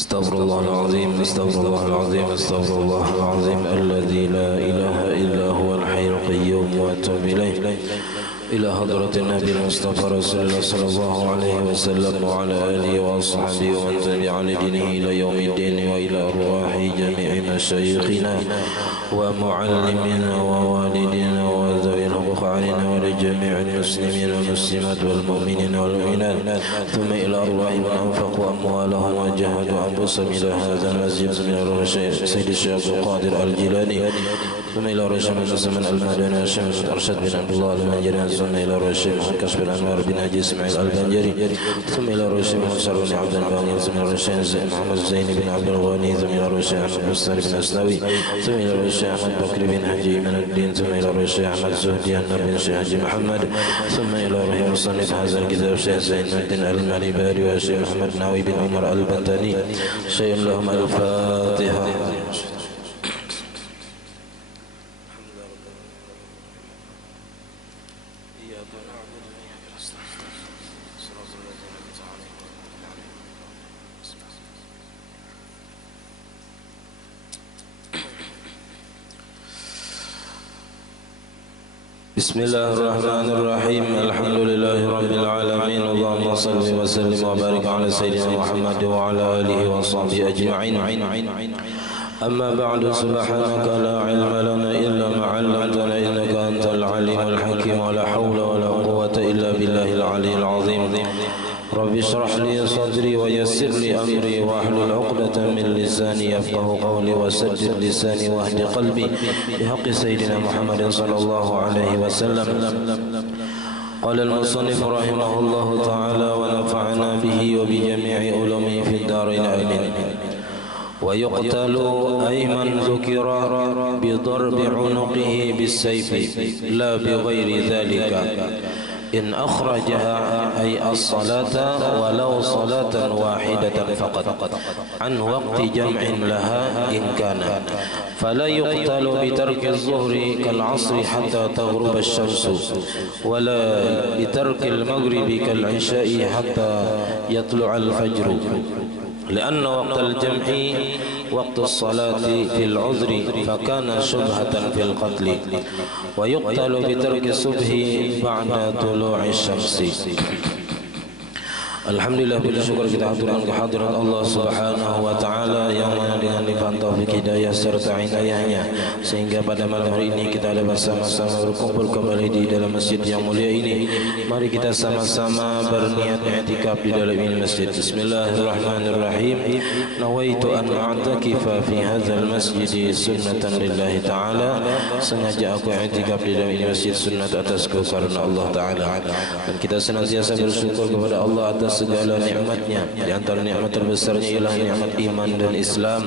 Astaghfirullah al-azim, astaghfirullah al-azim, astaghfirullah al-azim alladzi la ilaha illa huwal hayyul qayyum wa atubu ilaih ila hadratin nabi mustafa rasulullah sallallahu alaihi wasallam wa ala alihi wa ashabihi wa man tabi'a li dinihi ila yaumiddin wa ila arwahi jami'i masyayikhina wa muallimina wa walidina wa zawil bukharina wa li jami'il muslimin wal muslimat wal mu'minin wal mu'minat thumma ila arwahi man anfaqu amwalahum wa jahadu أنفسهم إلى هذا المسجد من الرشيد سيد الشيخ عبد القادر الجيلاني ثم إلى رشيد بن سلمان المدني الشيخ أرشد بن عبد الله المنجري ثم إلى رشيد كشف الأنوار بن حجي إسماعيل البنجري ثم إلى رشيد منصر بن عبد الباني ثم إلى رشيد محمد زين بن عبد الغني ثم إلى رشيد أحمد مستر بن أسنوي ثم إلى رشيد أحمد بكر بن حجي من الدين ثم إلى رشيد أحمد زهدي النبي بن شيخ حجي محمد ثم إلى رحيم مصنف هذا الكتاب الشيخ زين الدين المالباري والشيخ محمد ناوي بن عمر البنتاني شيء لهم الفاتحة. بسم الله الرحمن الرحيم الحمد لله رب العالمين اللهم صل وسلم وبارك على سيدنا محمد وعلى آله وصحبه أجمعين أما بعد سبحانك لا علم لنا إلا ما علمتنا إنك أنت العليم الحكيم ولا حول ولا قوة إلا بالله العلي العظيم رب اشرح لي صدري ويسر لي أمري واحلل عقدة من لساني يفقه قولي وسدد لساني واهد قلبي بحق سيدنا محمد صلى الله عليه وسلم. قال المصنف رحمه الله تعالى ونفعنا به وبجميع علومه في الدارين آمين. ويقتل أي من ذكر بضرب عنقه بالسيف لا بغير ذلك إن أخرجها أي الصلاة ولو صلاة واحدة فقط عن وقت جمع لها إن كان فلا يقتل بترك الظهر كالعصر حتى تغرب الشمس ولا بترك المغرب كالعشاء حتى يطلع الفجر لأن وقت الجمع وقت الصلاة في العذر فكان شبهة في القتل ويقتل بترك الصبح بعد طلوع الشمس. Alhamdulillah, bila syukur kita haturkan kehadiran Allah Subhanahu wa taala yang mana dengan limpahan taufik hidayah serta inayahnya sehingga pada malam hari ini kita ada bersama-sama berkumpul kembali di dalam masjid yang mulia ini. Mari kita sama-sama berniat i'tikaf di dalam ini masjid. Bismillahirrahmanirrahim. Nawaitu an a'takifa fi hadzal masjid sunnatan lillahi taala. Sengaja aku i'tikaf di dalam ini masjid sunnat atasku karena Allah taala. Dan kita senantiasa bersyukur kepada Allah atas segala nikmatnya. Di antara nikmat terbesarnya ialah nikmat iman dan Islam,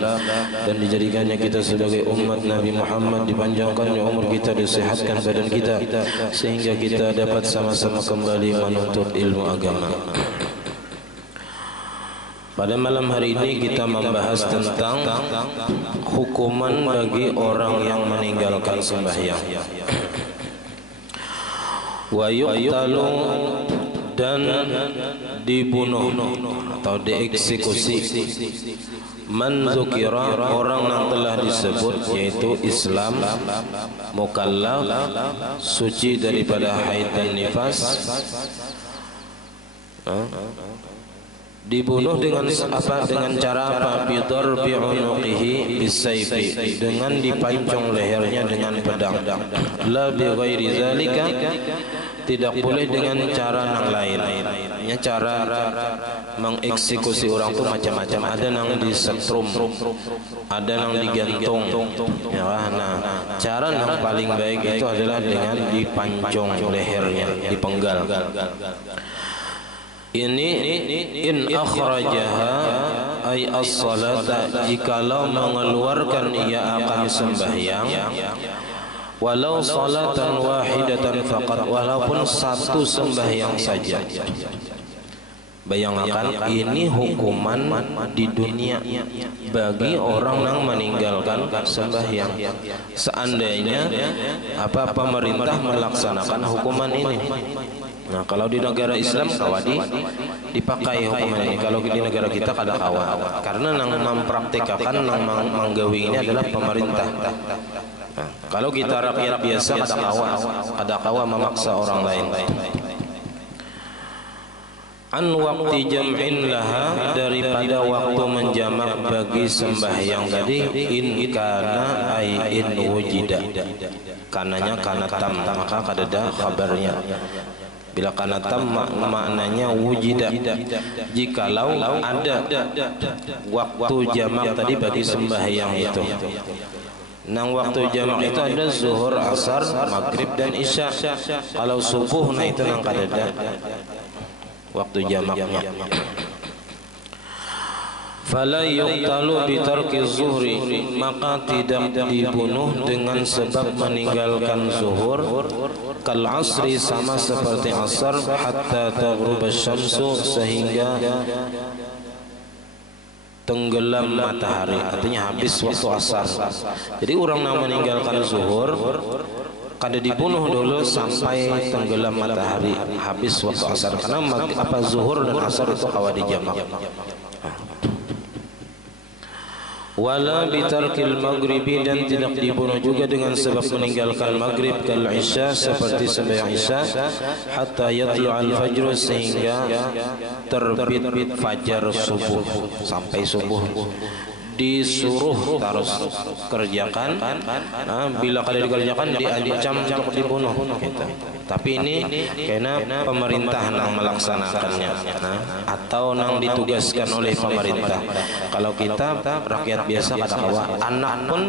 dan dijadikannya kita sebagai umat Nabi Muhammad, dipanjangkannya umur kita, disehatkan badan kita sehingga kita dapat sama-sama kembali menuntut ilmu agama. Pada malam hari ini kita membahas tentang hukuman bagi orang yang meninggalkan sembahyang. Wa yuqtalu, dan dibunuh atau dieksekusi man zukira, orang yang telah disebut yaitu Islam, mukallaf, suci daripada haid dan nifas, dibunuh dengan apa? Dengan cara apa? Bidarbi unuqihi bisayfi, dengan dipancung lehernya dengan pedang. La bi ghairi zalika, tidak boleh dengan cara yang lain. Ya, cara mengeksekusi orang itu macam-macam. Ada yang disetrum, ada yang digantung. Ya, nah, cara yang paling baik itu adalah dengan dipancung lehernya, dipenggal. Ini in akhrajaha ay as-salata, jikalau mengeluarkan ia akan sembahyang, walau salatan wahidatan faqat, walaupun satu sembahyang saja. Bayangkan ini hukuman di dunia bagi orang yang meninggalkan sembahyang. Seandainya pemerintah melaksanakan hukuman ini. Nah, kalau di negara Islam kawadi dipakai hukuman ini. Kalau di negara kita kada kawa. Karena yang mempraktikkan, yang menggawi ini adalah pemerintah. Nah, kalau kita rakyat biasa kada kawa memaksa orang lain. An waqti jam'in laha, daripada waktu menjamak bagi sembahyang tadi, in kana ay in wujida, kananya kana tam, maka kadada khabarnya. Bila kana tam maknanya wujida, jikalau ada waktu jamak tadi bagi sembahyang itu. Nang waktu jamak itu ada zuhur, asar, maghrib dan isya. Kalau subuh nah itu nang kadada waktu jamaknya. Fala yuqtalu bi tarki zuhri, maka tidak dibunuh dengan sebab meninggalkan zuhur. Kal asri, sama seperti asar, hatta taghrub asy-syamsu, sehingga tenggelam matahari, artinya habis waktu asar. Jadi orang yang meninggalkan zuhur kada dibunuh dulu sampai tenggelam matahari, habis waktu asar. Karena zuhur dan asar itu kawadi jamak. Wala bitarkil maghribi, dan tidak dibunuh juga dengan sebab meninggalkan maghrib, kal isya, seperti sembahyang isya, hatta yatlu'al fajr, sehingga terbit fajar subuh, sampai subuh disuruh terus kerjakan. Bila kada dikerjakan diancam untuk dibunuh gitu. Tapi ini karena pemerintah yang melaksanakannya, atau yang ditugaskan oleh pemerintah. Kalau kita rakyat biasa kada kawa, anak pun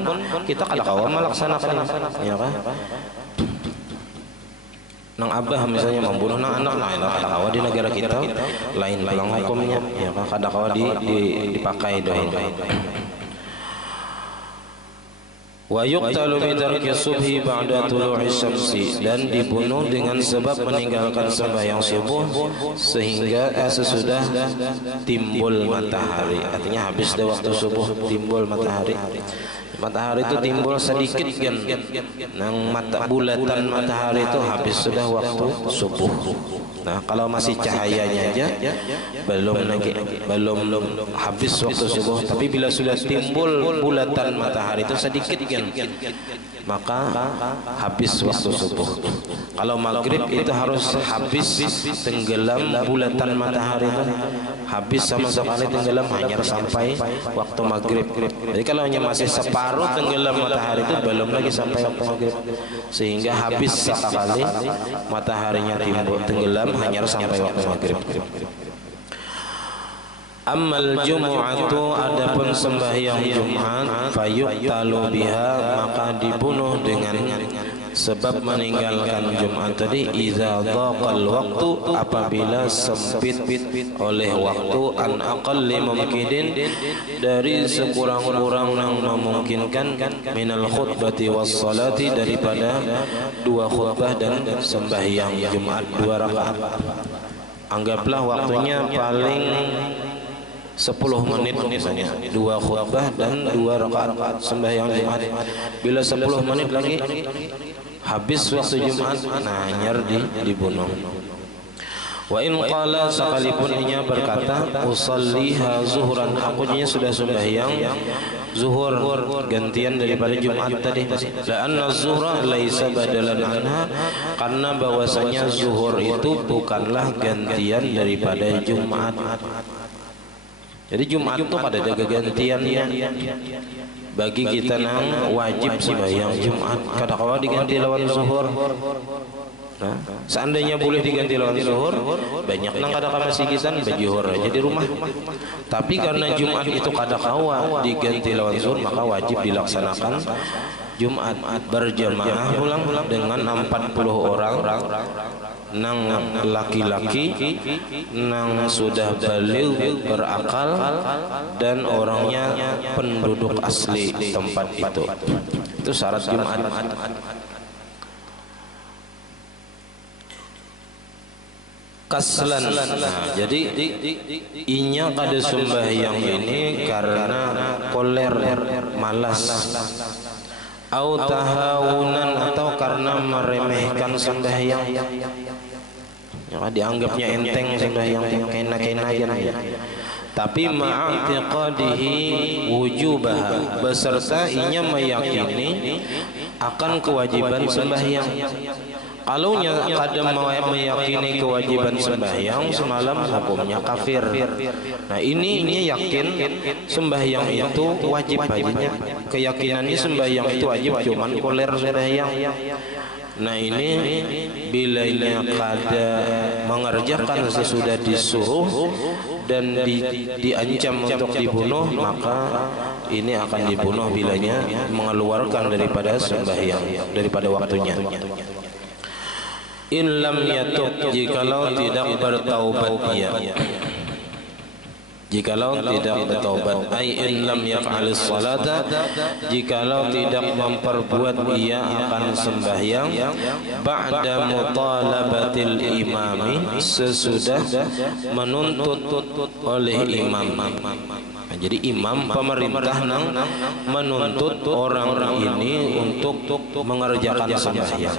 kita kada kawa melaksanakannya, ya kan? Nang abah misalnya membunuh nang anak, nah kada kawa di negara kita lain pulang hukumnya, ya kan? Kada kawa dipakai doang. Wa yuqtalu bi tarki subhi ba'da tulu'i syamsi, dan dibunuh dengan sebab meninggalkan sembahyang subuh sehingga sesudah timbul matahari. Artinya habis dari waktu subuh timbul matahari. Matahari itu timbul sedikit kan, nang bulatan matahari itu habis sudah waktu subuh. Nah, kalau masih cahayanya aja belum habis waktu subuh, tapi bila sudah timbul bulatan matahari itu sedikit kan, maka habis waktu subuh. Kalau maghrib itu harus habis tenggelam bulatan matahari itu, habis sama sekali tenggelam hanya sampai waktu maghrib. Jadi kalau hanya masih separuh tenggelam matahari itu belum lagi sampai waktu maghrib, sehingga habis sekali mataharinya timbul tenggelam hanya sampai waktu maghrib. Ammal jumu'atu, adapun sembahyang Jumat, fayuqtalu biha, maka dibunuh dengan sebab meninggalkan Jumat tadi, idza dhaqal waktu, apabila sempit oleh waktu, an aqalli mumkinin, dari sekurang-kurang yang memungkinkan, minal khutbati was salati, daripada dua khutbah dan sembahyang Jumat 2 rakaat. Anggaplah waktunya paling 10 menit misalnya, 2 khutbah dan 2 rakaat sembahyang Jumat. Bila 10 menit lagi habis waktu Jumat, nah nyar dibunuh. Wa in qala, sekalipun inya berkata, usalliha zuhran, akunya sudah sembahyang zuhur gantian daripada Jumat tadi. La anna zuhra laisa badalan anha, karena bahwasanya zuhur itu bukanlah gantian daripada Jumat. Jadi Jumat itu pada ada gantiannya. Bagi kita nang wajib sembahyang Jumat, kada kawa diganti lawan zuhur. Nah, seandainya boleh diganti lawan zuhur, banyak nang kada kawa sigisan bajuhur aja di rumah. Tapi karena Jumat itu kada kawa diganti lawan zuhur, maka wajib dilaksanakan Jumat berjamaah ulang dengan 40 orang, nang laki-laki, nang sudah balik berakal, dan orangnya penduduk asli tempat itu. Itu syarat Jumat. kaslan. Nah, jadi inya kada sembahyang ini karena koler, malas, au tahawunan atau karena meremehkan sembahyang. Ya, dianggapnya enteng sembahyang, kena-kena aja. Tapi ma'atiqadihi wujubaha, beserta inya meyakini akan kewajiban sembahyang. Kalau kadang meyakini kewajiban sembahyang semalam, hukumnya kafir. Nah ini yakin sembahyang itu wajib baginya. Keyakinan ini sembahyang itu wajib, cuman koler sembahyang. Nah ini bila kada mengerjakan sesudah disuruh dan diancam untuk dibunuh, maka ini akan dibunuh bilanya mengeluarkan daripada sembahyang, daripada waktunya. In lam yatub, jikalau tidak bertaubat ia, jikalau tidak bertaubat, ai in lam yaf'alis salata, jikalau tidak memperbuat ia akan sembahyang ba'da mutalabatil imami, sesudah menuntut oleh imam. Nah, jadi imam pemerintah menuntut orang ini untuk mengerjakan sembahyang.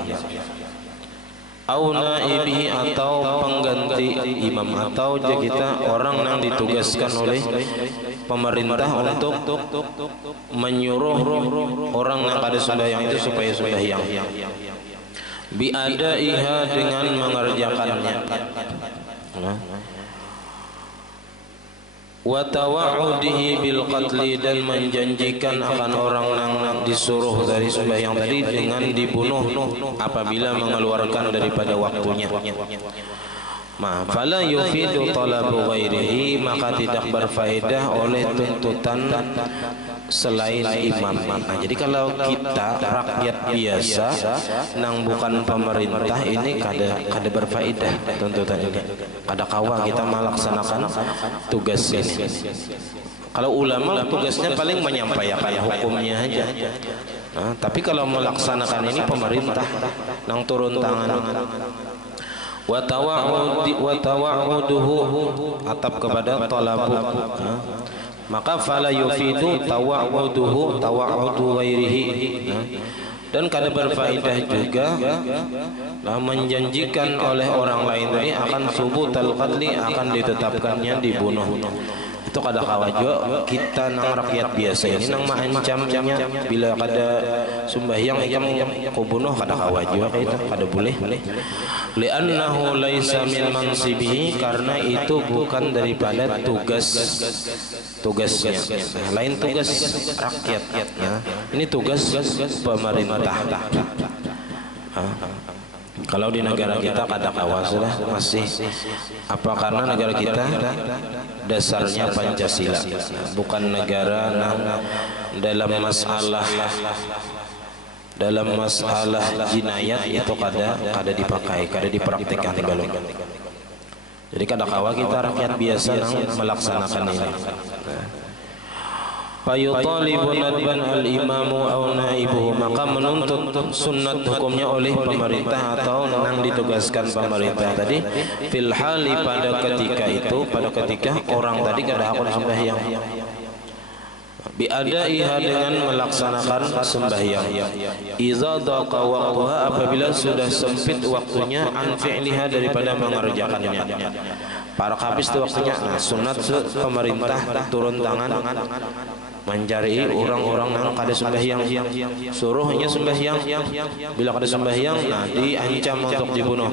Au naibihi, atau pengganti imam, atau kita orang yang ditugaskan oleh pemerintah untuk menyuruh orang yang kada sembahyang itu supaya sembahyang. Biadaiha, dengan mengerjakannya. Wa tawa'udihi bil qatli, dan menjanjikan akan orang yang disuruh dari sembahyang tadi dengan dibunuh apabila mengeluarkan daripada waktunya. Fala yufidu talabu ghairihi, maka tidak berfaedah oleh tuntutan selain imam. Nah, jadi kalau kita rakyat biasa nang bukan pemerintah ini kada berfaedah tuntutan ini. Kada kawa kita melaksanakan tugas ini. Kalau ulama tugasnya paling menyampaikan hukumnya aja. Nah, tapi kalau melaksanakan ini pemerintah nang turun tangan. Wa tawa'uduhu, atap kepada talabu, maka fala yufidu tawa'uduhu tawa'udu ghairihi, dan kada berfaedah juga menjanjikan oleh orang lain tadi akan subutal qatli, akan ditetapkannya dibunuh. Itu kada kawajo kita nang rakyat biasa ini nang mengancamnya bila kada sembahyang yang kubunuh, kada kawajo kita, kada boleh. Li'annahu laisa min mansibihi, karena itu bukan daripada tugasnya. Lain tugas rakyat, ini tugas pemerintah. Kalau di negara kita kada kawas sudah masih apa, karena negara kita dasarnya Pancasila, bukan negara dalam masalah jinayat itu kada dipakai, kada dipraktikkan balung. Jadi kada kawa kita rakyat biasa melaksanakan ini. Fayutalibu nadban al-imamu aw naibuhu, maka menuntut sunat hukumnya oleh pemerintah atau yang ditugaskan pemerintah tadi, fil hali, pada ketika orang tadi kada hakun sembahyang, biadaiha, dengan melaksanakan sembahyang. Iza daqa waqtuha, apabila sudah sempit waktunya, an fi'liha, daripada mengerjakannya. Para habis itu waktunya. Nah, sunat pemerintah turun tangan mencari orang-orang yang kada sembahyang, suruhnya sembahyang. Bila kada sembahyang, nah diancam untuk dibunuh.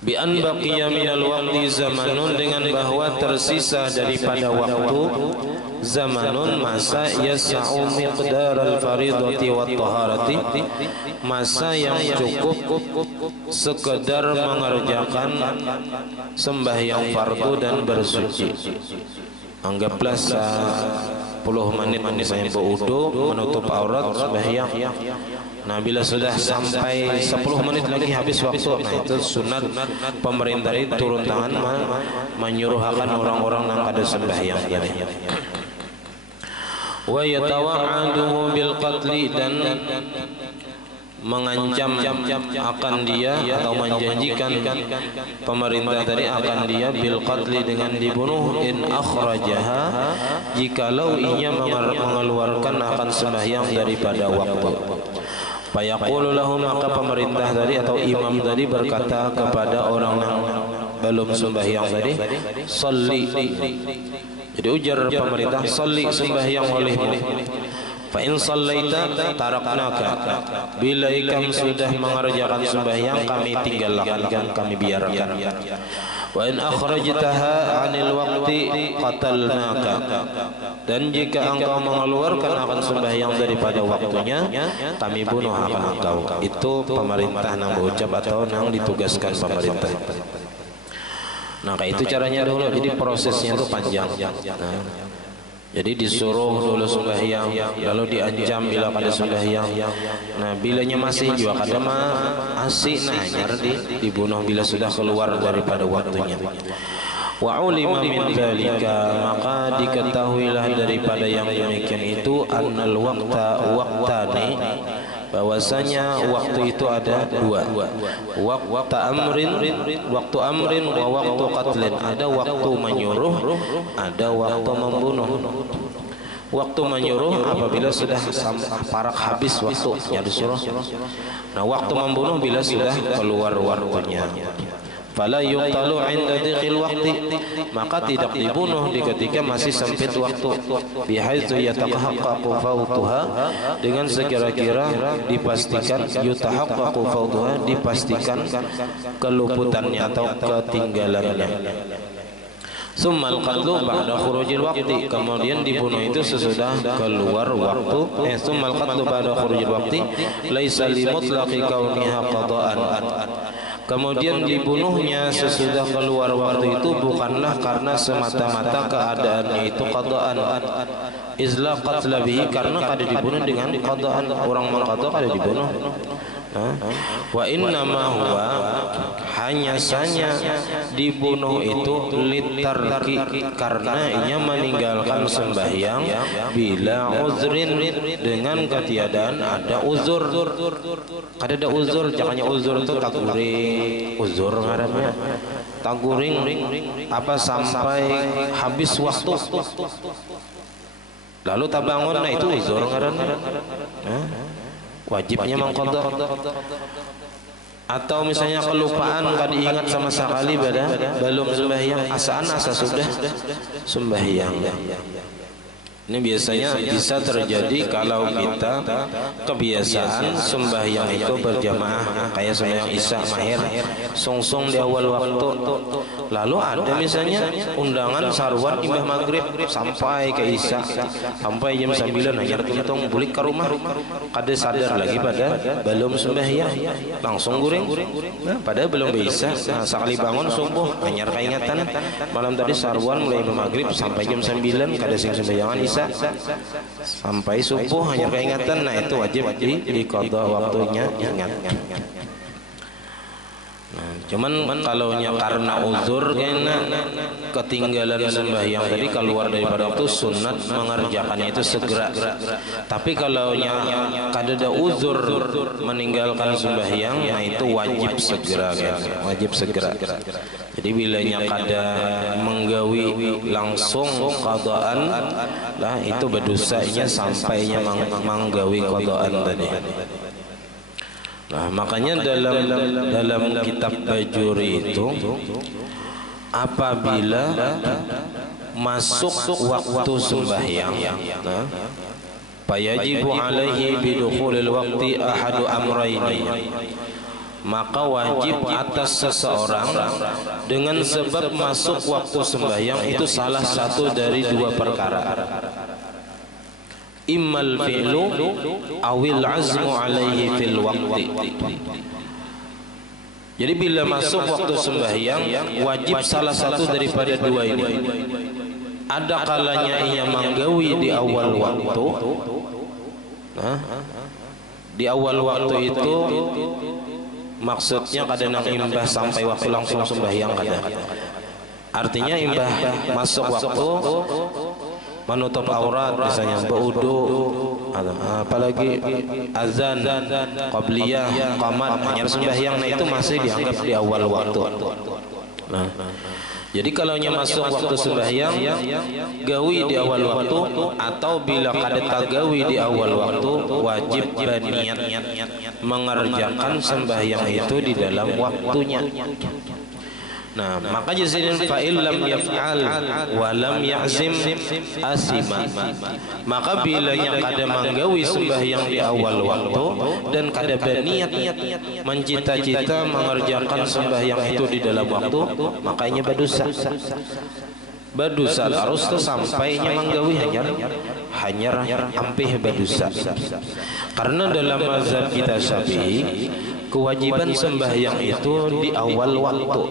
Bi an baqiya minal waqti zamanun, dengan bahwa tersisa daripada waktu zamanun, masa yas'u miqdaral faridati wat taharati, masa yang cukup sekedar mengerjakan sembahyang fardu dan bersuci. Anggaplah 10 menit misalnya berwudu, menutup aurat, sembahyang. Nah, bila sudah sampai 10 menit lagi habis waktu, nah itu sunat pemerintah itu turun tangan menyuruhkan orang-orang yang kada sembahyang. Wa yatawa'aduhu bil qatli, dan mengancam akan dia atau menjanjikan pemerintah tadi akan dia bil qatli dengan dibunuh in akhrajaha jikalau ia mengeluarkan akan sembahyang daripada waktu. Fayaqulu lahu, maka pemerintah tadi atau imam tadi berkata kepada orang yang belum sembahyang tadi, salli. Jadi ujar pemerintah, salli, sembahyang olehmu. Fa in sallaita taraknaka, bila ikam sudah mengerjakan sembahyang kami tinggalkan, kami biarkan. Wa in akhrajtaha 'anil waqti qatalnaka, dan jika engkau mengeluarkan akan sembahyang daripada waktunya kami bunuh akan engkau. Itu pemerintah nang berucap atau nang ditugaskan pemerintah. Nah, kayak itu caranya dulu. Jadi prosesnya itu panjang. Nah, jadi disuruh dulu sembahyang, lalu diancam bila kada sembahyang. Nah, bilanya masih juga kada asik, nah hanyar dibunuh bila sudah keluar daripada waktunya. Wa ulima min dzalika, maka diketahuilah daripada yang demikian itu annal waqtani, bahwasanya waktu itu ada dua. Waktu amrin wa waktu qatlin. Ada waktu menyuruh, ada waktu membunuh. Waktu menyuruh apabila sudah parak habis waktunya disuruh. Nah, waktu membunuh bila sudah keluar waktunya. Fala yuqtalu 'inda dhiqil waqti, maka tidak dibunuh di ketika masih sempit waktu. Bihaitsu yatahaqqaqu fawtuha, dengan sekira-kira dipastikan yutahaqqaqu fawtuha, dipastikan keluputannya atau ketinggalannya. Summal qatlu ba'da khurujil waqti, kemudian dibunuh itu sesudah keluar waktu. Summal qatlu ba'da khurujil waqti laisa li mutlaqi kauniha qada'an, kemudian dibunuhnya sesudah keluar waktu itu bukanlah karena semata-mata keadaannya itu qada'an. Izla qatla bihi, karena kada dibunuh dengan qada'an. Orang mengqada kada dibunuh. Wa inna ma huwa, hanya saja dibunuh itu litarki, karena ia meninggalkan sembahyang bila uzrin, dengan ketiadaan ada uzur. Kada ada uzur, jangannya uzur itu taguring, uzur ngarannya taguring apa sampai habis waktu lalu tabangun, nah itu uzur ngarannya. Wajibnya mengqadha. Atau misalnya kelupaan kada ingat sama sekali belum sembahyang, asa sudah sembahyang. Ini biasanya bisa terjadi kalau kita kebiasaan sembahyang itu berjamaah, kayak sembahyang Isya mahir sungsung di awal waktu, lalu ada misalnya undangan sarwan imbah maghrib sampai ke Isya, sampai jam 9 hanya tuntung balik ke rumah, kada sadar lagi pada belum sembahyang, langsung guring, padahal belum bisa. Nah, sekali bangun subuh hanya keingatan malam tadi sarwan mulai imbah maghrib sampai jam 9 kada sing sembahyangan Isya sampai subuh hanya keingatan. Nah, itu wajib diqadha waktunya, ingat. Nah, cuman kalau karena uzur kena ketinggalan sembahyang tadi keluar daripada waktu, sunat mengerjakannya itu segera. Tapi kalau kada ada uzur meninggalkan sembahyang, nah itu wajib segera, wajib segera. Jadi bilanya kada menggawi langsung qadaan, lah itu berdosanya sampainya menggawi qadaan tadi. Nah, makanya dalam kitab Bajuri itu apabila masuk waktu sembahyang, fayajibu alaihi bidukhulil waqti ahadu amraini, maka wajib atas seseorang dengan sebab masuk waktu sembahyang itu salah satu dari dua perkara, immal fi'lu awil azmu alaihi fil waqti. Jadi bila masuk waktu sembahyang wajib salah satu daripada dua ini. Ada kalanya ia menggawi di awal waktu. Di awal waktu itu maksudnya kada nang imbah sampai waktu langsung sembahyang kada. Artinya imbah masuk waktu menutup aurat misalnya berwudu, apalagi azan, qabliyah, qamat, hanya sembahyang, nah itu masih dianggap di awal waktu. Nah, jadi kalau masuk waktu sembahyang, gawi di awal waktu, atau bila kada tagawi di awal waktu, wajib berniat mengerjakan sembahyang itu di dalam waktunya. Nah, maka jazidin fa'il lam yaf'al wa lam ya'zim asima. Maka bila yang kada manggawi sembahyang di awal waktu dan kada berniat mencita-cita mengerjakan sembahyang itu di dalam waktu, makanya berdosa. Berdosa terus tu sampainya manggawi hanyar ampih berdosa. Karena dalam mazhab kita Syafi'i, kewajiban sembahyang itu di awal waktu.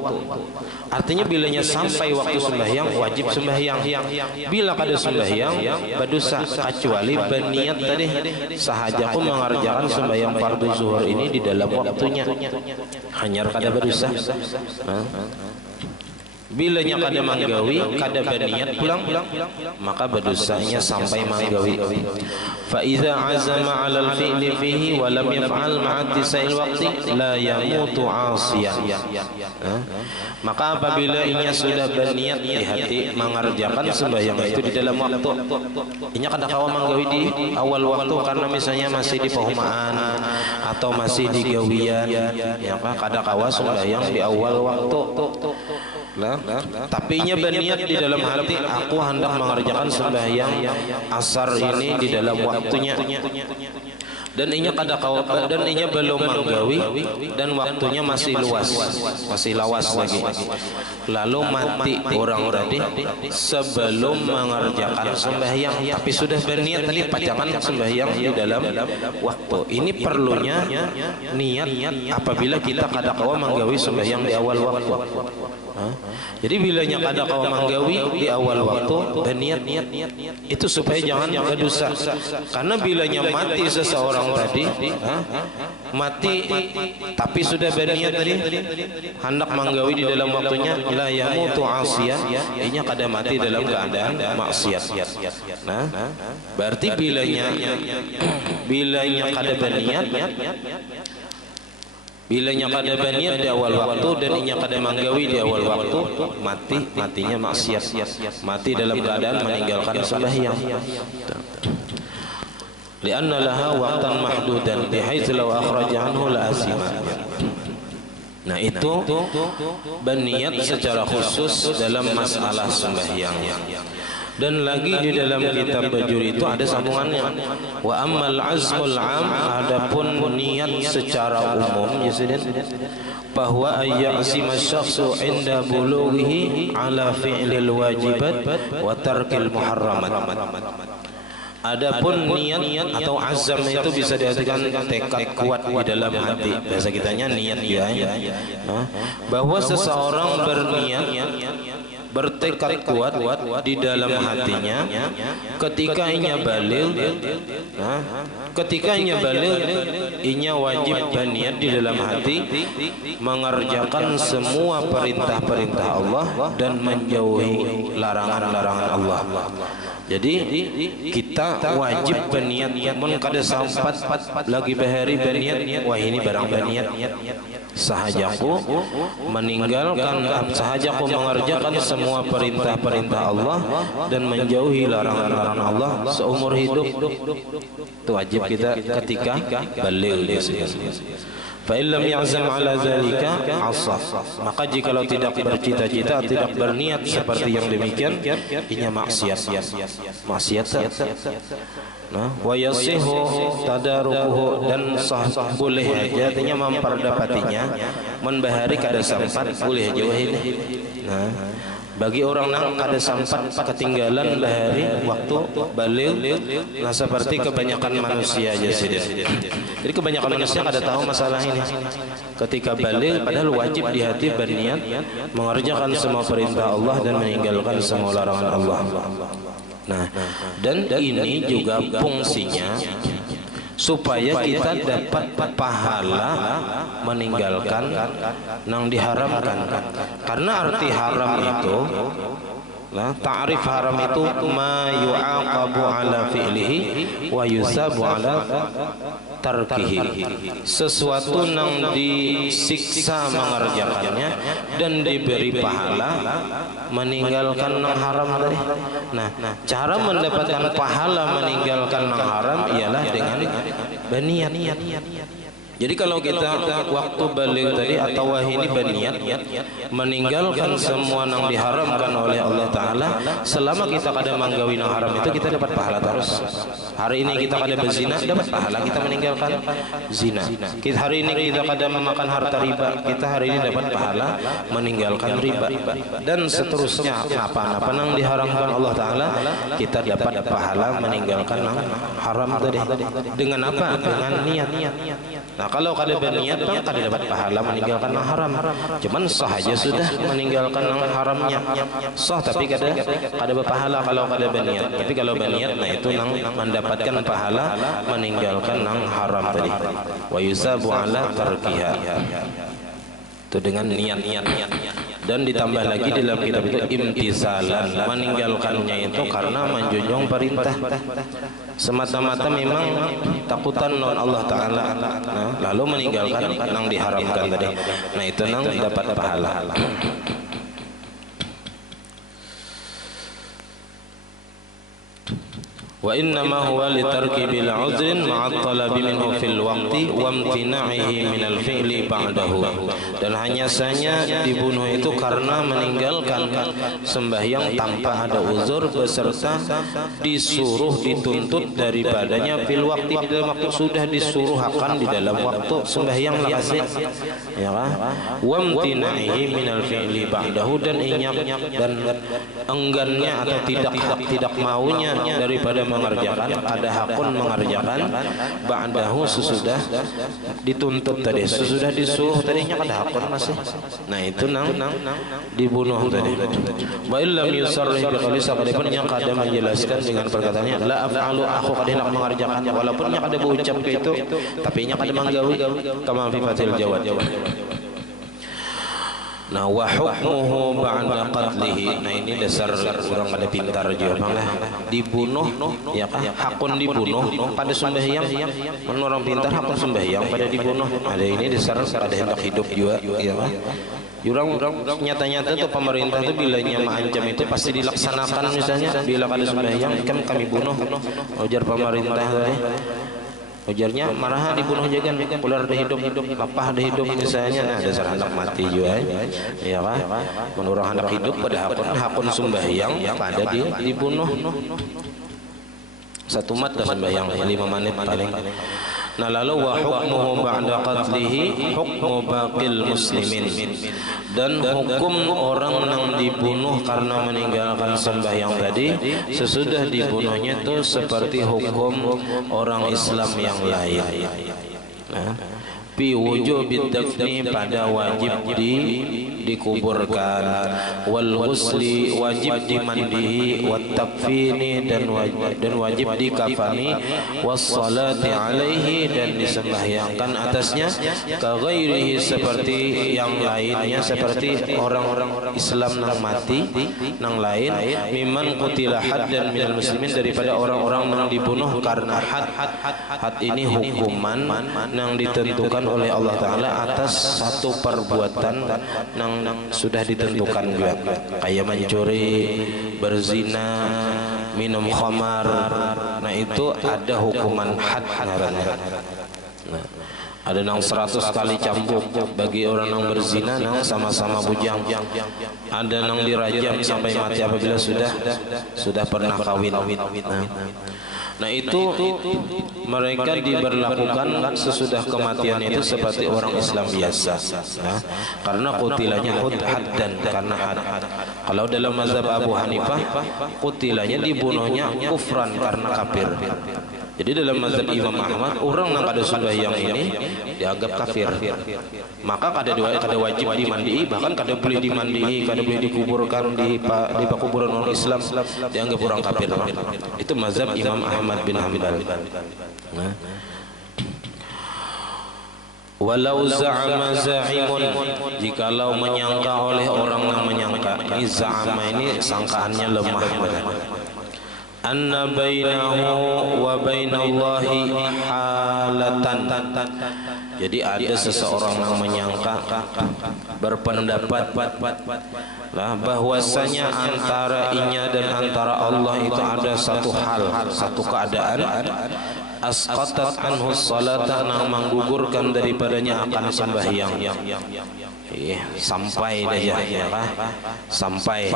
Artinya bilanya sampai waktu sembahyang wajib sembahyang. Bila kada sembahyang berdosa, kecuali berniat tadi sahaja aku mengerjakan sembahyang fardu zuhur ini di dalam waktunya, hanya kada berdosa. Bilanya kada manggawi, kada berniat pulang, maka berdosanya sampai manggawi. Fa iza azama 'alal fi'li fihi wa lam yaf'al ma'a tisa'il waqti la yamutu 'asiyan. Maka apabila inya sudah berniat di hati mengerjakan sembahyang itu di dalam waktu, inya kada kawa manggawi di awal waktu karena misalnya masih di paumaan atau masih di gawian, ya kada kawa sembahyang di awal waktu. Tapi inya berniat di dalam hati, aku hendak mengerjakan sembahyang asar ini di dalam waktunya, dan inya kada kawa, dan inya belum manggawi dan waktunya masih luas, masih lawas lagi. Lalu mati orang tadi sebelum mengerjakan sembahyang, tapi sudah berniat tadi pajangan sembahyang di dalam waktu. Ini perlunya niat apabila kita kada kawa manggawi sembahyang di awal waktu. Jadi bilanya kada kawa manggawi di awal waktu berniat itu supaya jangan berdosa. Karena bilanya mati seseorang tadi, mati tapi sudah berniat tadi hendak manggawi di dalam waktunya, la yamutu 'asiyan, inya kada mati dalam keadaan maksiat. Nah, berarti bilanya kada berniat, bilanya kada berniat di awal waktu dan inya kada manggawi di awal waktu, matinya maksiat, mati dalam keadaan meninggalkan sembahyang. Lianna laha waqtan mahdudan bihaitsu law akhraja anhu la asima. Nah, itu berniat secara khusus dalam masalah sembahyang. Dan lagi di dalam kitab bajur itu ada sambungannya. Wa ammal azmul 'am, adapun niat secara umum bahwa ayyasima syakhsu 'inda bulughihi 'ala fi'lil wajibat wa tarkil muharramat. Adapun niat atau azam itu bisa diartikan tekad kuat di dalam hati. Bahasa kitanya niat ya. Bahwa seseorang berniat, bertekad kuat di dalam hatinya ketika inya baligh, inya wajib berniat di dalam hati mengerjakan semua perintah-perintah Allah dan menjauhi larangan-larangan Allah. Jadi kita wajib berniat, mun kada sampat lagi bahari berniat, wah ini barang berniat sahajaku meninggalkan, sahajaku mengerjakan semua perintah-perintah Allah dan menjauhi larangan-larangan Allah seumur hidup. Itu wajib kita ketika baligh. Fa illam ya'zam 'ala zalika 'asah. Maka jikalau tidak bercita-cita, tidak berniat seperti yang demikian, inya maksiat. Nah, wa yasihu tadarukuhu, dan sah boleh aja artinya memperdapatinya, membahari kada sampat boleh aja ini. Nah, bagi orang yang kada sampat ketinggalan bahari waktu baligh, nah seperti kebanyakan manusia aja sih. Jadi kebanyakan manusia kada tahu masalah ini. Ketika baligh padahal wajib di hati berniat mengerjakan semua perintah Allah dan meninggalkan semua larangan Allah. Nah, dan ini juga fungsinya supaya kita dapat pahala meninggalkan yang diharamkan. Karena arti haram itu Nah, ta'rif haram itu ma yu'aqabu ala fi'lihi wa yusabu ala tarkihi. Sesuatu yang disiksa mengerjakannya dan diberi pahala meninggalkan yang haram tadi. Nah, cara mendapatkan pahala meninggalkan yang haram ialah dengan berniat. Jadi kalau kita waktu balik tadi atau wahini berniat meninggalkan semua yang diharamkan oleh Allah Ta'ala, selama kita kada manggawi yang haram itu kita dapat pahala terus. Hari ini kita kada berzina, dapat pahala kita meninggalkan zina. Hari ini kita kada memakan harta riba, kita hari ini dapat pahala meninggalkan riba. Dan seterusnya, apa-apa yang diharamkan Allah Ta'ala, kita dapat pahala meninggalkan yang haram tadi. Dengan apa? Dengan niat. Nah, kalau kada berniat kan kada dapat pahala meninggalkan yang haram. Cuman sah aja sudah meninggalkan yang haramnya. Sah tapi kada berpahala kalau kada berniat. Tapi kalau berniat, nah itu yang mendapatkan pahala meninggalkan yang haram tadi. Wa yusabu ala tarkiha. Itu dengan niat. Dan ditambah lagi dalam kitab itu imtisalan, meninggalkannya itu karena menjunjung perintah. Semata-mata memang takutan non Allah Ta'ala, lalu meninggalkan yang diharamkan tadi. Nah itu yang dapat pahala. Wa innama huwa litarki bil uzrin ma'at talabi minhu fil waqti wa imtina'ihi minal fi'li ba'dahu. Dan hanya saja dibunuh itu karena meninggalkan sembahyang tanpa ada uzur beserta disuruh dituntut daripadanya fil waqti, di dalam waktu sudah disuruh akan di dalam waktu sembahyang lakasih, ya kan? Wa imtina'ihi minal fi'li ba'dahu, dan inyak dan enggannya atau tidak maunya daripada mengerjakan, ada hakun mengerjakan ba'dahu sesudah dituntut tadi, sesudah disuruh tadinya ada hakun masih. Nah itu nang dibunuh tadi. Wa illam yusarrih bi qawli sakadipun yang kada menjelaskan dengan perkataannya la af'alu, aku kada hendak mengerjakan, walaupun nya kada berucap ke itu tapi nya kada manggawi kama fi fatil jawad. Nah, wa hukmuhu ba'da qatlihi. Nah, ini dasar orang kada pintar juga bang lah. Dibunuh ya kan, hakun dibunuh pada sembahyang. Menurut orang pintar hakun sembahyang pada dibunuh. Ada ini dasar kada hendak hidup juga ya kan. Jurang nyata-nyata tuh pemerintah tuh bila nyama ancam itu pasti dilaksanakan, misalnya bila kada sembahyang kan kami bunuh. Ujar pemerintah tadi. Ujarnya marah dibunuh juga, pular ada hidup, lapah ada hidup misalnya. Nah, dasar hendak mati juga ya kan. Menurut hendak hidup pada hakun sembahyang pada dia dibunuh. Satu mat dah sembahyang 5 menit paling. Nah lalu wa hukmuhu ba'da qatlihi hukmu baqil muslimin. Dan hukum orang yang dibunuh karena meninggalkan sembahyang tadi sesudah dibunuhnya itu seperti hukum orang Islam yang lain. Nah, fi wujubid dafni, pada wajib dikuburkan, wal ghusli wajib dimandihi, wat takfini dan wajib dikafani, was salati alaihi dan disembahyangkan atasnya, ka ghairihi seperti yang lainnya, seperti orang-orang Islam yang mati yang lain, mimman qutila haddan minal muslimin, daripada orang-orang yang dibunuh karena had ini hukuman yang ditentukan oleh Allah Ta'ala atas satu perbuatan yang sudah ditentukan juga, kayak mencuri, berzina, minum khamar. Nah itu ada hukuman had. Nah, ada yang 100 kali cambuk bagi orang yang berzina, yang sama-sama bujang. Ada yang dirajam sampai mati apabila sudah pernah kawin. Nah itu mereka diberlakukan sesudah kematian itu seperti orang Islam biasa, nah, karena kutilanya haddan, karena had. Kalau dalam mazhab Abu Hanifah kutilanya dibunuhnya kufran, karena kafir. Jadi dalam mazhab Imam Ahmad orang yang kada sembahyang ini dianggap kafir, maka kada wajib dimandi, bahkan kada boleh dimandi, kada boleh dikuburkan di kuburan orang Islam, dianggap orang kafir. Itu mazhab Imam Ahmad bin Hanbal. Nah, Walau za'ama za'imun, jikalau menyangka oleh orang yang menyangka. Ini za'ama ini sangkaannya lemah benar. Anna bainahu wa bainallahi halatan. Jadi ada seseorang yang menyangka, berpendapat bahwasanya antara inya dan antara Allah itu ada satu hal, satu keadaan, asqatat anhu salata, yang menggugurkan daripadanya akan sembahyang. Sampai saja ya kah? Sampai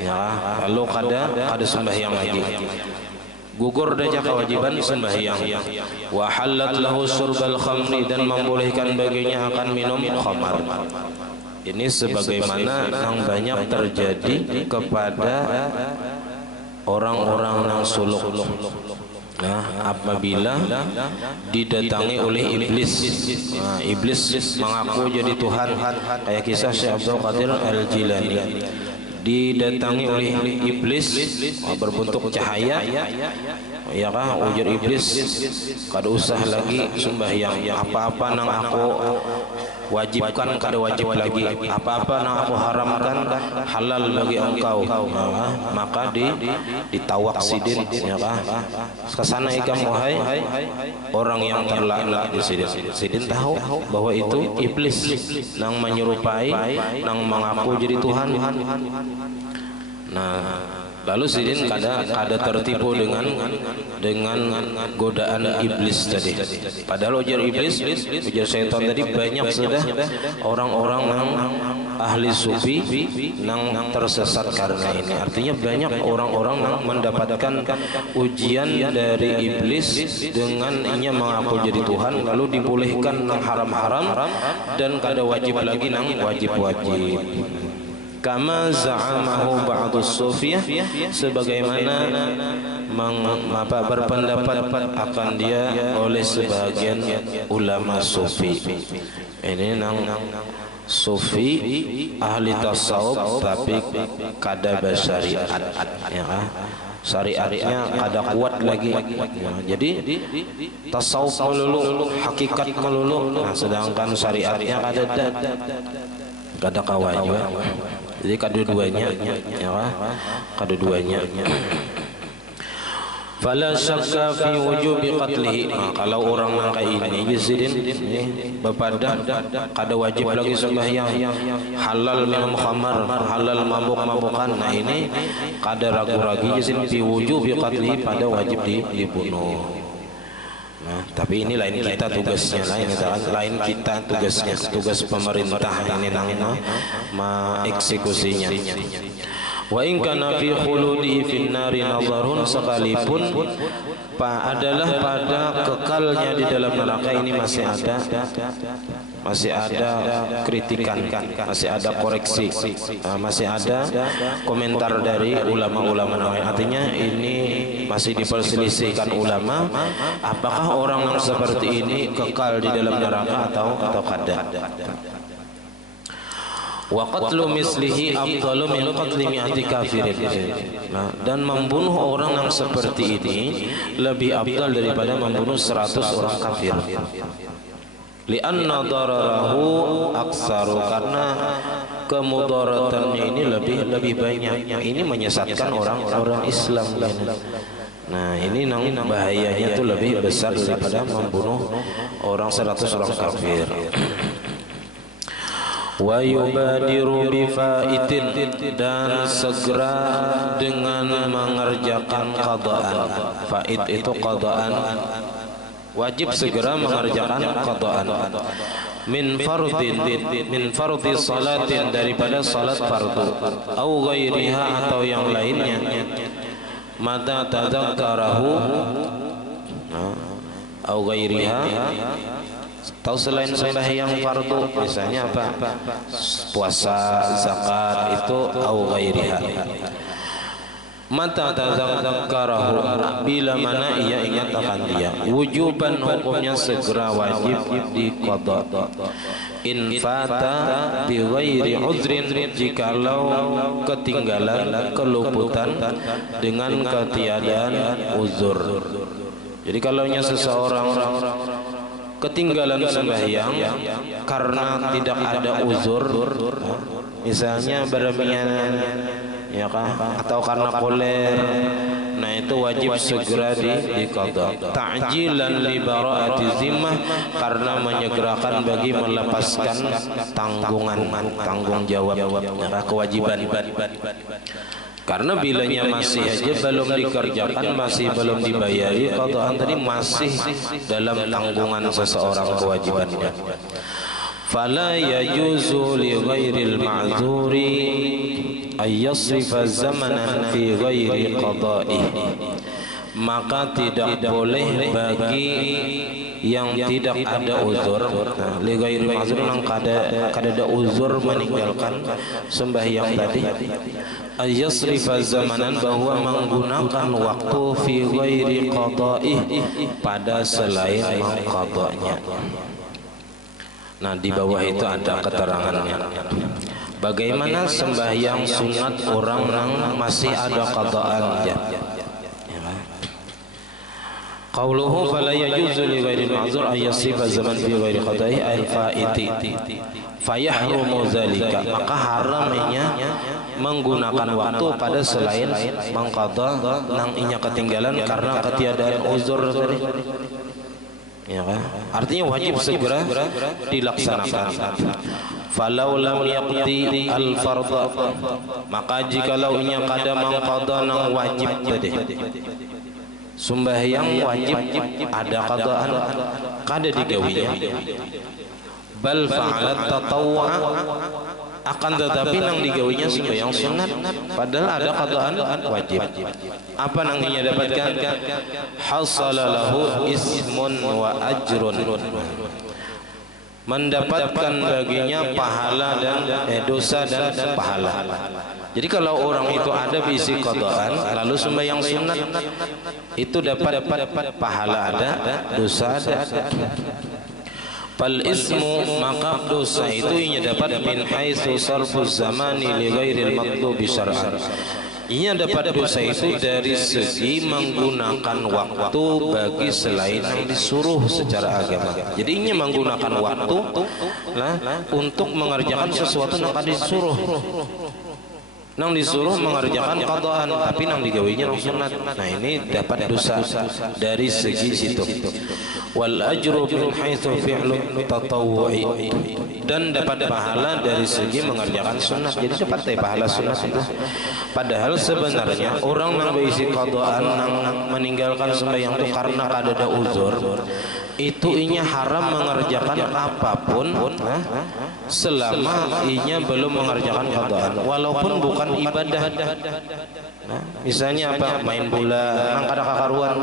ya kah? Lalu kada sembahyang lagi, gugur saja kewajiban sembahyang. Wa halat lahu syurbal khamri, dan membolehkan baginya akan minum khamar. Ini sebagaimana yang banyak terjadi kepada orang-orang yang suluk. Nah, apabila didatangi oleh iblis, iblis mengaku jadi Tuhan, kayak kisah Syekh Abdul Qadir Al-Jilani, didatangi oleh iblis berbentuk cahaya, ya kah, ujar iblis, kada usah lagi sembahyang, apa-apa nang aku wajibkan kada wajib lagi, apa-apa nang aku haramkan halal bagi engkau. Maka ditawak sidin, ya kah, kesana ikam wahai orang yang terlaknat di sidin. Sidin tahu bahwa itu iblis nang menyerupai, nang mengaku jadi Tuhan. Nah, lalu sidin kada tertipu dengan godaan iblis tadi. Padahal ujar iblis, ujar syaitan tadi, banyak sudah orang-orang yang ahli sufi yang tersesat karena ini. Artinya banyak orang-orang yang mendapatkan ujian dari iblis dengan inya mengaku jadi Tuhan, lalu dibolehkan nang haram-haram dan kada wajib lagi nang wajib-wajib. Kama za'amahu ba'dus sufiyah, sebagaimana berpendapat akan dia oleh sebagian ulama sufi. Ini nang sufi ahli tasawuf tapi kada bersyariat, ya, syariatnya kada kuat lagi. Jadi tasawuf melulu, hakikat melulu, sedangkan syariatnya kada kawan juga. Jadi kedua-duanya, ya, kedua-duanya. Fala syakka fi wujubi qatlihi. Kalau orang yang kayak ini jisidin bepadah kada wajib lagi sembahyang, halal minum khamar, halal mabuk-mabukan. Nah ini kada ragu-ragu jisidin fi wujubi qatlihi, pada wajib dibunuh. Nah, tapi ini lain kita tugasnya, lain kita tugasnya, tugas pemerintah ini nang mengeksekusinya. Wa in kana fi khuludihi fin nari nazarun, sekalipun adalah pada kekalnya di dalam neraka ini masih ada kritikan, masih ada koreksi, masih ada komentar dari ulama-ulama. Artinya ini masih diperselisihkan ulama, apakah orang yang seperti ini kekal di dalam neraka atau kada. Wa qatlu mislihi afdalu min qatli mi'ati kafirin. Nah, dan membunuh orang yang seperti ini lebih afdal daripada membunuh 100 orang kafir. Li'anna dararahu aksaru, karena kemudaratannya ini lebih banyak. Ini menyesatkan orang-orang Islam. Nah, ini nang bahayanya itu lebih besar daripada membunuh orang 100 orang kafir. Wa yubadiru bifaitin, dan segera dengan mengerjakan qadaan. Faid itu qadaan, wajib segera mengerjakan qadaan. Min fardhi salatin, daripada salat fardu, au ghairiha, atau yang lainnya. Mata tadzakkarahu, au ghairiha, atau selain sembahyang fardu, misalnya apa, puasa, zakat, itu au ghairiha. Mata tadzakkarahu, bila mana ia ingat akan dia. Wujuban, hukumnya segera wajib diqadha. In fata bi ghairi uzrin, jikalau ketinggalan, keluputan dengan ketiadaan uzur. Jadi kalau seseorang ketinggalan sembahyang karena tidak ada uzur, misalnya bermian ya kan, atau karena koler, nah itu wajib segera diqadha. Ta'jilan li bara'ati zimmah, karena menyegerakan bagi melepaskan tanggung jawab, kewajiban. Karena bilanya masih aja belum dikerjakan, masih belum dibayari, qadhaan tadi masih dalam tanggungan seseorang kewajibannya. Fala yajuzu li ghairil ma'zuri ay yasrifa zamanan fi ghairi qada'ih. Maka tidak boleh bagi yang tidak ada uzur, li ghairi ma'zur, yang kada ada uzur meninggalkan sembahyang tadi, ayasrifa zamanan, bahwa menggunakan waktu fi ghairi qada'ih, pada selain mengqadanya. Nah, di bawah itu ada keterangannya. Bagaimana sembahyang sunat orang yang masih ada qada'annya. Qauluhu fala yajuzu li ghairil ma'zur ay yasrifa zaman fi ghairi qada'i al-fa'iti fayahrumu dzalika, maka haramnya menggunakan waktu pada selain mengqadha nang inya ketinggalan karena ketiadaan uzur tadi. Ya kan? Artinya wajib segera dilaksanakan. Falau lam yaqdi al-fardha, maka jikalau inya kada mengqadha nang wajib tadi, sembahyang wajib ada qadaan kada digawinya, bal fa'alat tatawwa, akan tetapi nang digawinya sembahyang sunat padahal ada qadaan wajib. Apa nang inya dapatkan? Hasala lahu ismun wa ajrun, mendapatkan baginya pahala dan dosa dan pahala. Jadi kalau orang itu ada bisi qadaan lalu sembahyang sunat, itu dapat pahala ada, dosa ada. Fal ismu, maka dosa itu inya dapat min haitsu sarfuz zamani li ghairil matlubi syar'an. Inya dapat dosa itu dari segi menggunakan waktu bagi selain yang disuruh secara agama. Jadi inya menggunakan waktu untuk mengerjakan sesuatu yang disuruh. Nang disuruh mengerjakan qadaan, tapi nang digawinya sunat. Nah, ini dapat dosa dari segi situ. Wal ajru min haitsu fi'lu tatawwu'i, dan dapat pahala dari segi mengerjakan sunat. Jadi dapat pahala sunat itu. Padahal sebenarnya orang nang berisi qadaan, nang meninggalkan sembahyang itu karena ada uzur, itu inya haram mengerjakan apapun selama inya belum mengerjakan qadaan, walaupun bukan ibadah. Misalnya apa, main bola nang kada kakaruan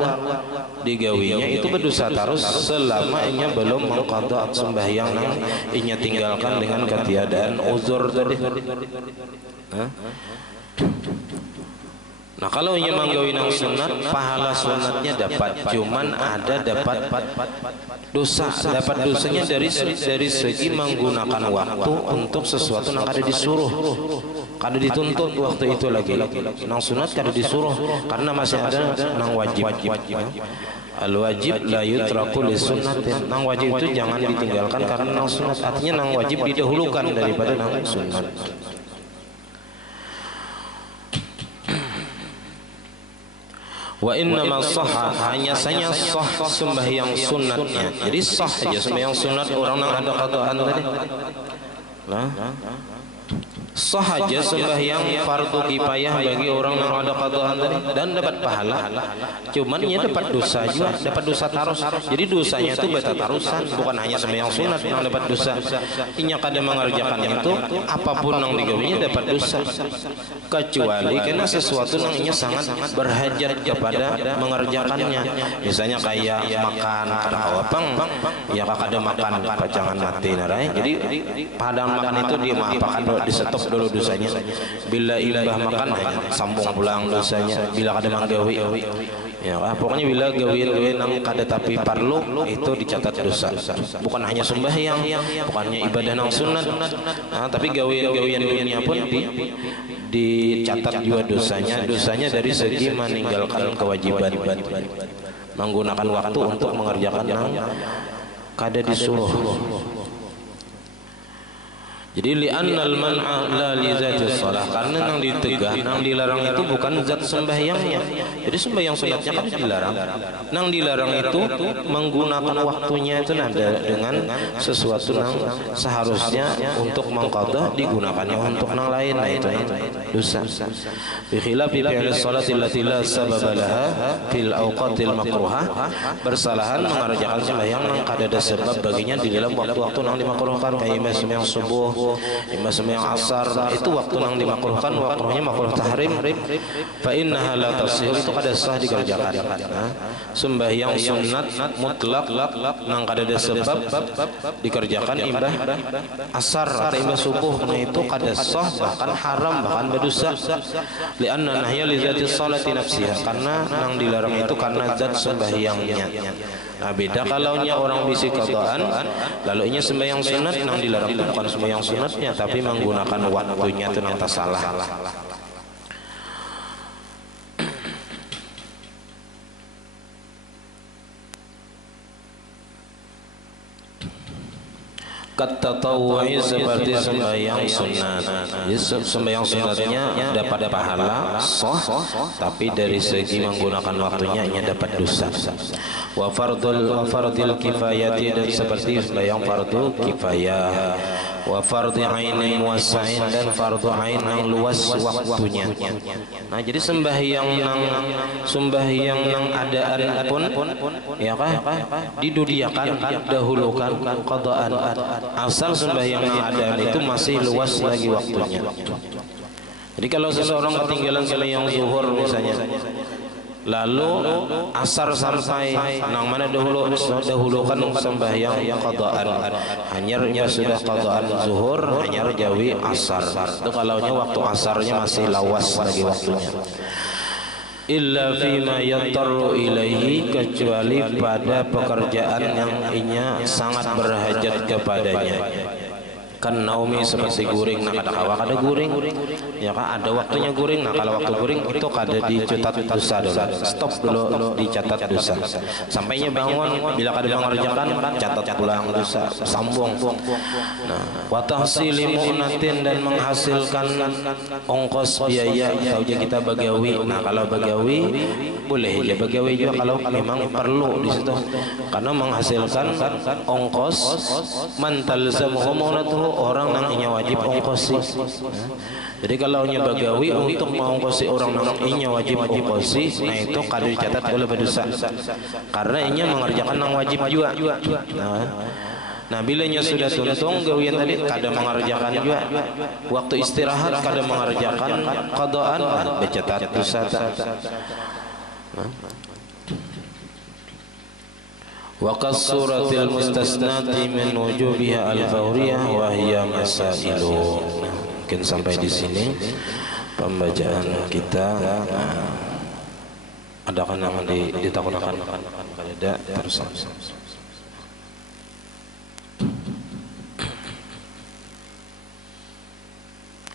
digawinya, itu berdosa terus selama inya belum mengqadha sembahyang nang inya tinggalkan dengan ketiadaan uzur tadi. Nah, kalau inya manggawi nang sunat, pahala sunatnya dapat, cuman ada dapat dosa, dapat dosanya dari segi menggunakan waktu untuk sesuatu yang kada disuruh, kada dituntut waktu itu lagi. Nang sunat kada disuruh karena masih ada nang wajib. Al-wajib la yutraku li sunnatin, nang wajib itu jangan ditinggalkan karena nang sunat. Artinya nang wajib didahulukan daripada nang sunat. Wa innama sahha, hanya saja sah sembahyang sunatnya. Jadi sah saja sembahyang sunat orang yang ada qadaan tadi. Sah saja sembahyang fardu kifayah bagi orang yang ada qadaan tadi dan dapat pahala. Cuman ia dapat dosa juga, dapat dosa tarus. Jadi dosanya itu beta tarusan, bukan hanya sembahyang sunat yang dapat dosa. Inya kada mengerjakan itu, apapun yang digawinya dapat dosa. Kecuali karena sesuatu yang inya sangat berhajat kepada mengerjakannya. Misalnya kayak makan kada kawapang, ya kada makan pacangan mati narai. Jadi pada makan itu dia maapakan di stop dulu dosanya. Bila imbah makan hanya sambung pulang dosanya. Bila kada manggawi, ya pokoknya bila gawian nang kada tapi parlu itu dicatat dosa. Bukan hanya sembahyang, bukannya ibadah nang sunat, tapi gawian dunia pun dicatat juga dosanya dari segi meninggalkan kewajiban, menggunakan waktu untuk mengerjakan nang kada disuruh. Jadi li'annal man'a la li zatis shalah, karena nang ditegah, nang dilarang itu bukan zat sembahyangnya. Jadi sembahyang sunatnya kan dilarang. Nang dilarang itu menggunakan waktunya itu dengan sesuatu nang seharusnya untuk mengqadha digunakannya untuk nang lain. Nah itu dosa. Bi khilafi fi'li sholati allati la sababa laha fil awqatil makruhah, bersalahan mengerjakan sembahyang nang kada ada sebab baginya di dalam waktu-waktu nang dimakruhkan, kayak sembahyang subuh, sembahyang asar, itu waktu yang dimakruhkan, waktunya makruh tahrim. Fa innaha la tasih, itu kada sah dikerjakan. Sembahyang sunat mutlak nang kada ada sebab dikerjakan imbah asar atau imbah subuh, nah itu kada sah, bahkan haram, bahkan berdosa. Lianna nahya li zati sholati nafsiha, karena nang dilarang itu karena zat sembahyangnya. Nah beda kalaunya orang bisi qadaan, lalu nya sembahyang sunat, nang dilarang itu bukan sembahyang sunatnya tapi menggunakan waktunya itu nang tak salah. Katatawu'i seperti sembahyang sunat. Jadi sembahyang sunatnya dapat pahala sah, tapi dari segi menggunakan waktunya ia dapat dosa. Wa fardil kifayati, dan seperti sembahyang fardu kifayah. Wa fardhi ainin muwassa'in, dan fardu ain yang luas waktunya. Nah jadi sembahyang nang adaan pun ya kah didudiakan, dahulukan qadaan, asal sembahyang yang adaan itu masih luas lagi waktunya. Jadi kalau seseorang ketinggalan sembahyang zuhur misalnya, lalu asar sampai nang mana dahulukan sembahyang qadaan, hanya sudah qadaan zuhur, hanya jawi asar, itu kalaunya waktu asarnya masih lawas lagi waktunya. Illa fima yattaru ilaihi, kecuali pada pekerjaan yang inya sangat berhajat kepadanya. Kan naumi, seperti guring, nah kada kawa kada guring ya kan, ada waktunya guring. Nah kalau waktu guring itu kada dicatat dosa dulu, stop dulu dicatat dosa, sampainya bangun, bila kada mengerjakan catat pulang dosa, sambung. Nah wa tahsili mu'natin, dan menghasilkan ongkos biaya atau kita bagawi. Nah kalau bagawi boleh ya bagawi juga kalau memang perlu di situ, karena menghasilkan ongkos. Mantal semu'natuhu, orang nang inya wajib ongkosi. Jadi kalau nya bagawi untuk mengongkosi orang nang inya wajib ongkosi, nah itu kada dicatat oleh berdosa, karena inya mengerjakan nang wajib juga. Nah bila nya sudah tuntung gawian tadi kada mengerjakan juga, waktu istirahat kada mengerjakan qadaan, dicatat dosa. Wa qasuratil mustasnati min wujubiha al-fawriyah wa hiya masailu. Mungkin sampai di sini pembacaan kita. Adakan yang ditakutkan pada terus.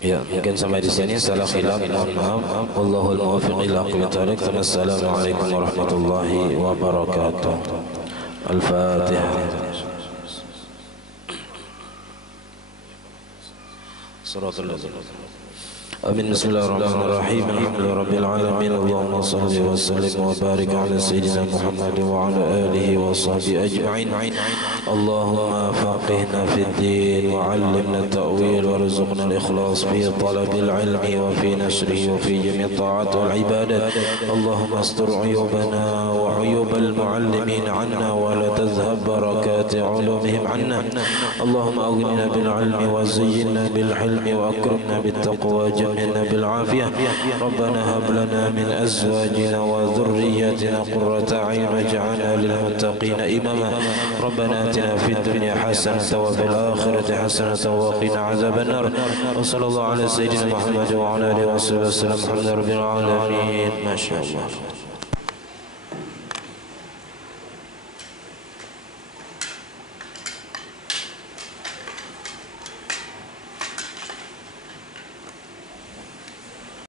Ya, mungkin sampai di sini. Salah khilaf, mohon maaf. Wallahul muwaffiq ila aqwamit thoriq. Assalamualaikum warahmatullahi wabarakatuh. Al-Fatihah. Suratul Amin. Bismillahirrahmanirrahim. Alhamdulillahi rabbil alamin. Allahumma shalli wa sallim wa barik ala sayyidina Muhammad wa ala alihi wa sahbihi ajma'in. Allahumma faqihna fid din wa 'allimna at-ta'wil warzuqna al-ikhlas fi talabil ilmi wa fi nashrihi wa fi jami' ta'at wal ibadat. Allahumma astur 'uyubana wa 'uyubal mu'allimin 'anna wa la tadhhab barakati 'ulumihim 'anna. Allahumma aghnina bil 'ilmi wa zayyinna bil hilmi wa akrimna bit taqwa وجمعنا بالعافية. ربنا هب لنا من أزواجنا وذرياتنا قرة أعين واجعلنا للمتقين إماما. ربنا آتنا في الدنيا حسنة وفي الآخرة حسنة وقنا عذاب النار. وصلى الله على سيدنا محمد وعلى آله وصحبه وسلم. الحمد لله رب العالمين. ما شاء الله.